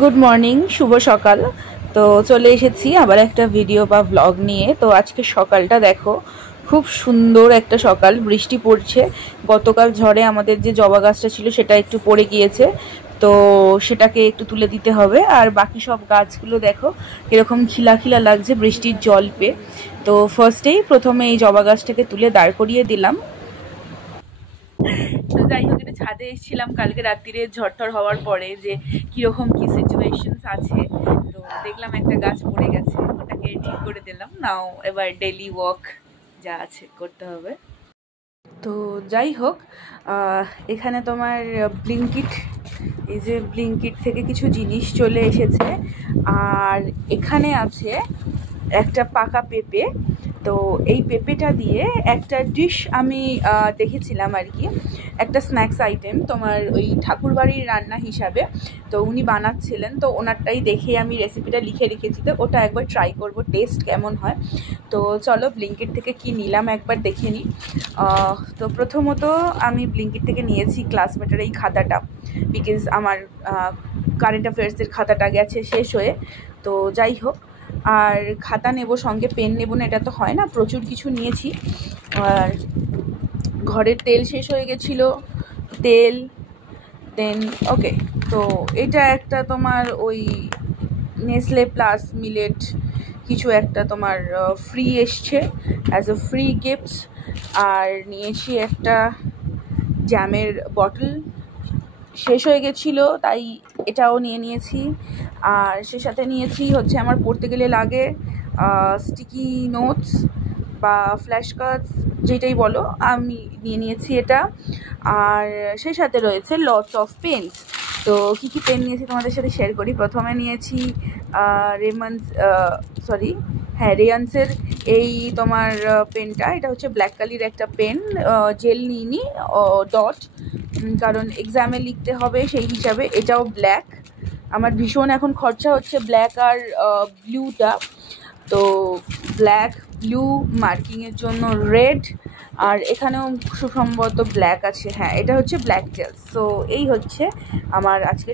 Good morning, শুভ সকাল। তো চলে এসেছি আবার একটা ভিডিও বা ভ্লগ নিয়ে। তো আজকে সকালটা দেখো, খুব সুন্দর একটা সকাল, বৃষ্টি পড়ছে। গতকাল ঝড়ে আমাদের যে জবা গাছটা ছিল সেটা একটু পড়ে গিয়েছে, তো সেটাকে একটু তুলে দিতে হবে। আর বাকি সব গাছগুলো দেখো এরকম খিলা খিলা লাগছে বৃষ্টির জল পেয়ে। তো প্রথমে এই জবা গাছটাকে তুলে দাঁড় করিয়ে দিলাম। তো যাই হোক, এটা ছাদে এসেছিলাম কালকে রাত্রিরে ঝড় হওয়ার পরে যে কিরকম কি সিচুয়েশনস আছে। তো দেখলাম একটা গাছ পড়ে গেছে, ওটাকে ঠিক করে দিলাম। নাও এবার ডেইলি ওয়াক যা আছে করতে হবে। তো যাই হোক, এখানে তোমার ব্লিঙ্কিট, এই যে ব্লিঙ্কিট থেকে কিছু জিনিস চলে এসেছে। আর এখানে আছে একটা পাকা পেঁপে। তো এই পেঁপেটা দিয়ে একটা ডিশ আমি দেখেছিলাম আর কি, একটা স্ন্যাক্স আইটেম তোমার ওই ঠাকুরবাড়ির রান্না হিসাবে। তো উনি বানাচ্ছিলেন, তো ওনারটাই দেখে আমি রেসিপিটা লিখে রেখেছি, তো ওটা একবার ট্রাই করব টেস্ট কেমন হয়। তো চলো ব্লিঙ্কিট থেকে কি নিলাম একবার দেখে নিই। তো প্রথমত আমি ব্লিঙ্কিট থেকে নিয়েছি ক্লাসমেটের এই খাতাটা, বিকজ আমার কারেন্ট অ্যাফেয়ার্সের খাতাটা গেছে শেষ হয়ে। তো যাই হোক, আর খাতা নেব, সঙ্গে পেন নেব না, এটা তো হয় না। প্রচুর কিছু নিয়েছি। আর ঘরের তেল শেষ হয়ে গেছিলো, তেল দেন ওকে। তো এটা একটা তোমার ওই নেসলে প্লাস মিলেট কিছু একটা তোমার ফ্রি এসছে অ্যাজ এ ফ্রি গিফটস। আর নিয়েছি একটা জ্যামের বটল, শেষ হয়ে গেছিলো তাই এটাও নিয়ে নিয়েছি। আর সে সাথে নিয়েছি হচ্ছে আমার পড়তে গেলে লাগে স্টিকি নোটস বা ফ্ল্যাশ কার্ডস, যেটাই বলো, আমি নিয়ে নিয়েছি এটা। আর সেই সাথে রয়েছে লটস অফ পেনস। তো কী কী পেন নিয়েছি তোমাদের সাথে শেয়ার করি। প্রথমে নিয়েছি রেয়ান্সের এই তোমার পেনটা। এটা হচ্ছে ব্ল্যাক কালির একটা পেন, জেল নিইনি, ডট, কারণ এক্সামে লিখতে হবে সেই হিসাবে। এটাও ব্ল্যাক, আমার ভীষণ এখন খরচা হচ্ছে ব্ল্যাক আর ব্লুটা। তো ব্ল্যাক ব্লু মার্কিংয়ের জন্য রেড, আর এখানেও সুসম্ভবত ব্ল্যাক আছে। হ্যাঁ, এটা হচ্ছে ব্ল্যাক জেল। সো এই হচ্ছে আমার আজকে